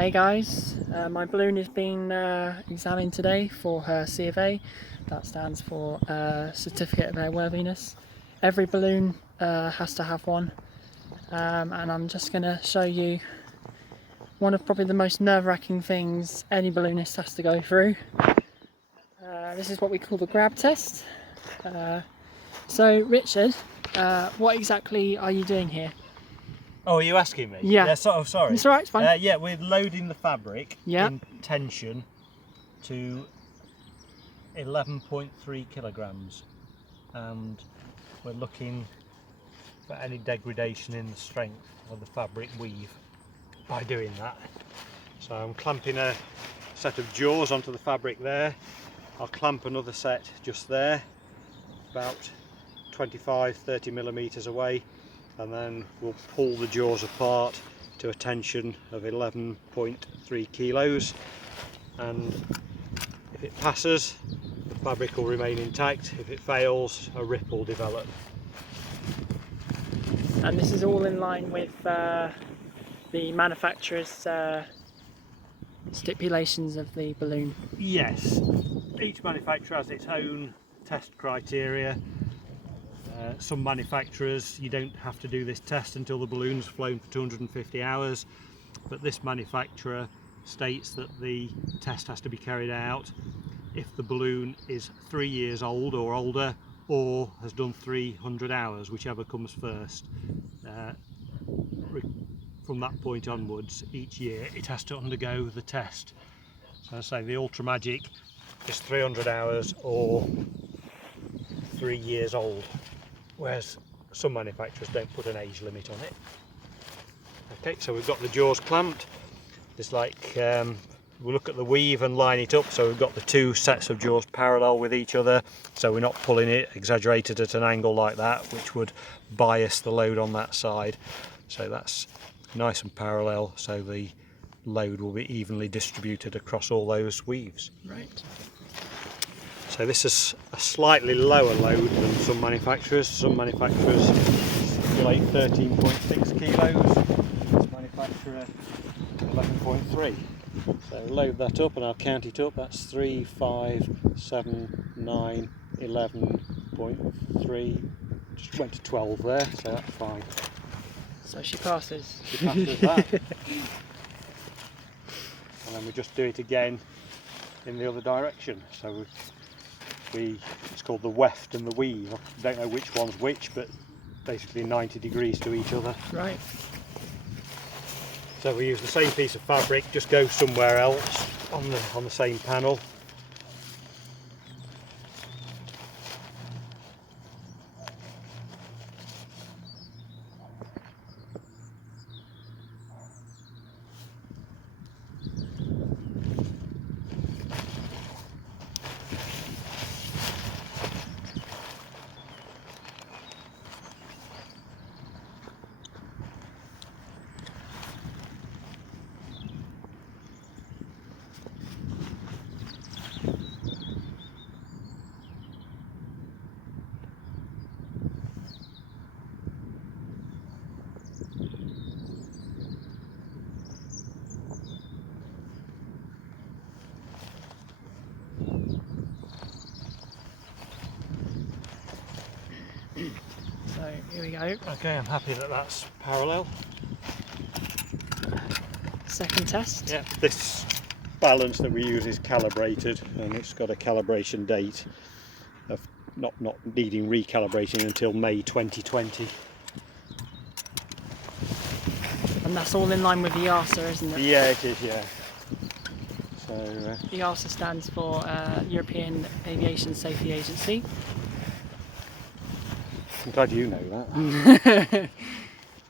Hey guys, my balloon is being examined today for her CofA. That stands for Certificate of Airworthiness. Every balloon has to have one, and I'm just going to show you one of probably the most nerve-wracking things any balloonist has to go through. This is what we call the grab test. So Richard, what exactly are you doing here? Oh, are you asking me? Yeah. Sort of, sorry. It's alright, it's fine. Yeah, we're loading the fabric in tension to 11.3 kilograms, and we're looking for any degradation in the strength of the fabric weave by doing that. So I'm clamping a set of jaws onto the fabric there. I'll clamp another set just there, about 25-30 millimeters away, and then we'll pull the jaws apart to a tension of 11.3 kilos, and if it passes, the fabric will remain intact. If it fails, a rip will develop. And this is all in line with the manufacturer's stipulations of the balloon? Yes, each manufacturer has its own test criteria. Some manufacturers, you don't have to do this test until the balloon's flown for 250 hours, but this manufacturer states that the test has to be carried out if the balloon is 3 years old or older, or has done 300 hours, whichever comes first. From that point onwards, each year it has to undergo the test. So I say the UltraMagic is 300 hours or 3 years old, whereas some manufacturers don't put an age limit on it. Okay, so we've got the jaws clamped. It's like we'll look at the weave and line it up, so we've got the two sets of jaws parallel with each other, so we're not pulling it exaggerated at an angle like that, which would bias the load on that side. So that's nice and parallel, so the load will be evenly distributed across all those weaves. Right. So this is a slightly lower load than some manufacturers. Some manufacturers stipulate 13.6 kilos, this manufacturer 11.3. So load that up and I'll count it up. That's 3, 5, 7, 9, 11.3. Just went to 12 there, so that's fine. So she passes. She passes that. And then we just do it again in the other direction. So it's called the weft and the weave. I don't know which one's which, but basically 90 degrees to each other. Right. So we use the same piece of fabric, just go somewhere else on the same panel. So here we go. Okay, I'm happy that that's parallel. Second test. Yeah, this balance that we use is calibrated, and it's got a calibration date of not needing recalibrating until May 2020. And that's all in line with the EASA, isn't it? Yeah, it is, yeah. So The EASA stands for European Aviation Safety Agency. I'm glad you know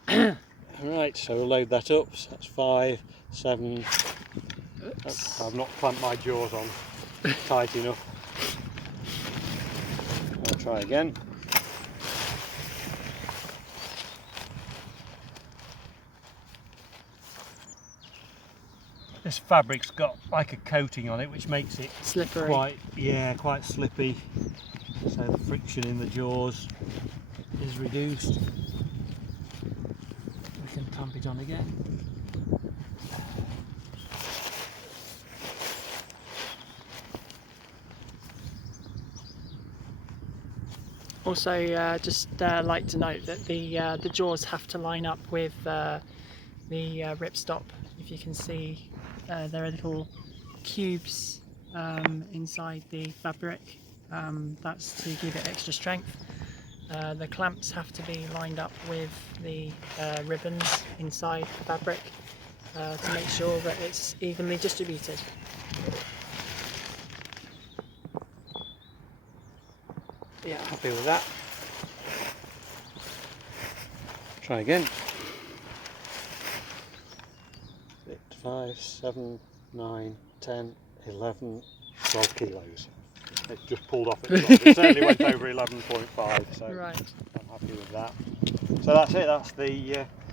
that. Alright, so we'll load that up. So that's 5, 7. Oops. I've not clamped my jaws on tight enough. I'll try again. This fabric's got like a coating on it, which makes it Slippery. quite slippy. So the friction in the jaws is reduced. We can clamp it on again. Also, just like to note that the jaws have to line up with the ripstop. If you can see, there are little cubes inside the fabric. That's to give it extra strength. The clamps have to be lined up with the ribbons inside the fabric to make sure that it's evenly distributed. Yeah, happy with that. Try again. 6, 5, 7, 9, 10, 11, 12 kilos. It just pulled off its log. It certainly went over 11.5, so Right. I'm happy with that. So that's it,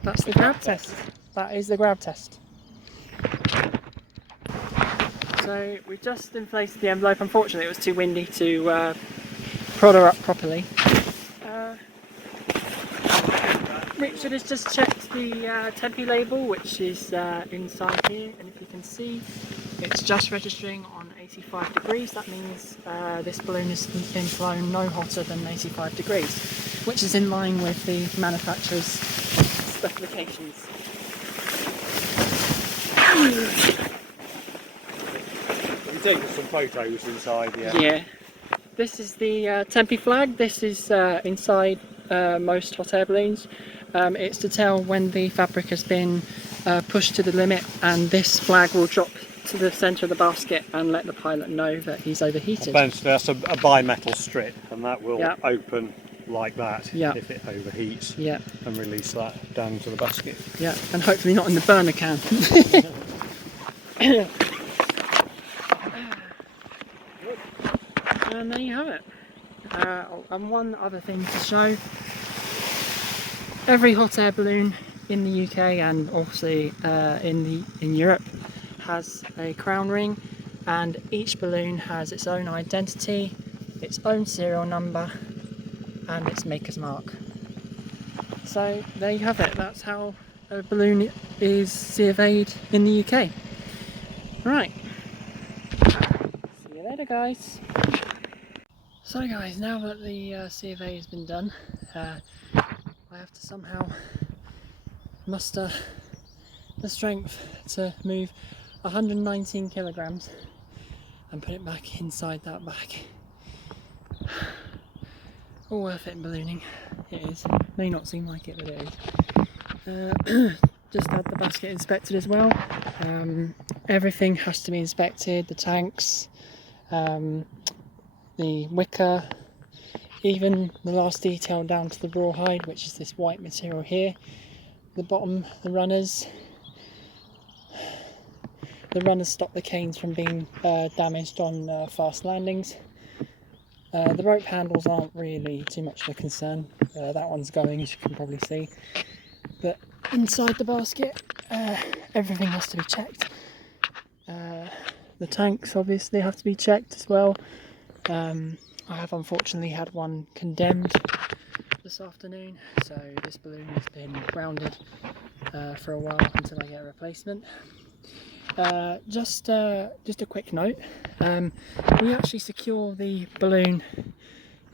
That's the grab test. That is the grab test. So we just inflated the envelope. Unfortunately it was too windy to prod her up properly. Richard has just checked the tempi label, which is inside here, and if you can see, it's just registering on 85 degrees. That means this balloon has been flown no hotter than 85 degrees, which is in line with the manufacturer's specifications. You can take some photos inside, yeah. Yeah. This is the tempi flag. This is inside most hot air balloons. It's to tell when the fabric has been pushed to the limit, and this flag will drop to the centre of the basket and let the pilot know that he's overheated. Essentially that's a bimetal strip, and that will open like that if it overheats, and release that down to the basket. Yeah, and hopefully not in the burner can. And there you have it. And one other thing to show. Every hot air balloon in the UK and obviously in Europe has a crown ring, and each balloon has its own identity, its own serial number and its maker's mark. So there you have it. That's how a balloon is CFA'd in the UK. Right. See you later, guys. So guys, now that the CFA has been done, I have to somehow muster the strength to move 119 kilograms and put it back inside that bag. All worth it in ballooning. It is. May not seem like it, but it is. Just had the basket inspected as well. Everything has to be inspected, the tanks, the wicker, even the last detail down to the rawhide, which is this white material here. The bottom, the runners stop the canes from being damaged on fast landings. The rope handles aren't really too much of a concern. That one's going, as you can probably see. But inside the basket, everything has to be checked. The tanks obviously have to be checked as well. I have unfortunately had one condemned this afternoon, so this balloon has been grounded for a while until I get a replacement. Just a quick note, we actually secure the balloon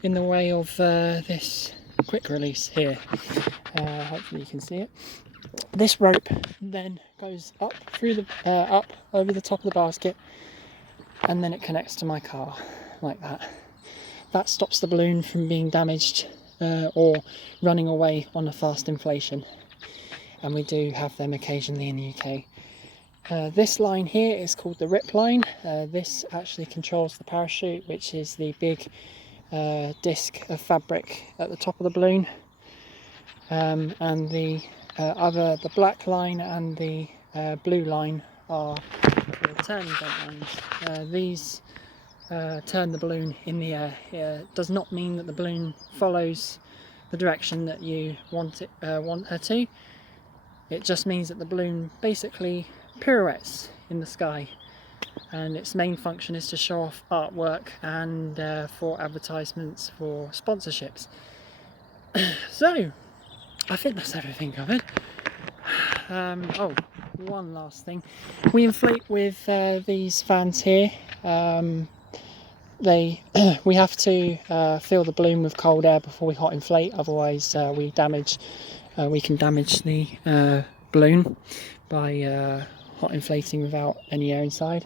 in the way of this quick release here. Hopefully you can see it. This rope then goes up through the up over the top of the basket, and then it connects to my car like that. That stops the balloon from being damaged or running away on a fast inflation, and we do have them occasionally in the UK. This line here is called the rip line. This actually controls the parachute, which is the big disc of fabric at the top of the balloon, and the black line and the blue line are the turning bent lines. These turn the balloon in the air. It does not mean that the balloon follows the direction that you want her to. It just means that the balloon basically pirouettes in the sky, and its main function is to show off artwork and for advertisements for sponsorships. So I think that's everything covered. Oh, one last thing. We inflate with these fans here. we have to fill the balloon with cold air before we hot inflate, otherwise we can damage the balloon by hot inflating without any air inside.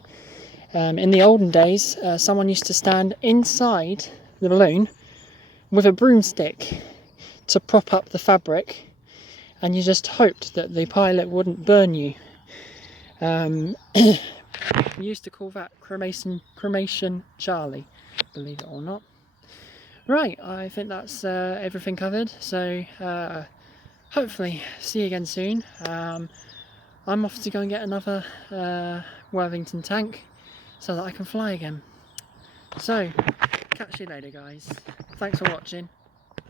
In the olden days, someone used to stand inside the balloon with a broomstick to prop up the fabric, and you just hoped that the pilot wouldn't burn you. We used to call that cremation Charlie, believe it or not. Right, I think that's everything covered, so hopefully see you again soon. I'm off to go and get another Worthington tank so that I can fly again. So, catch you later guys. Thanks for watching.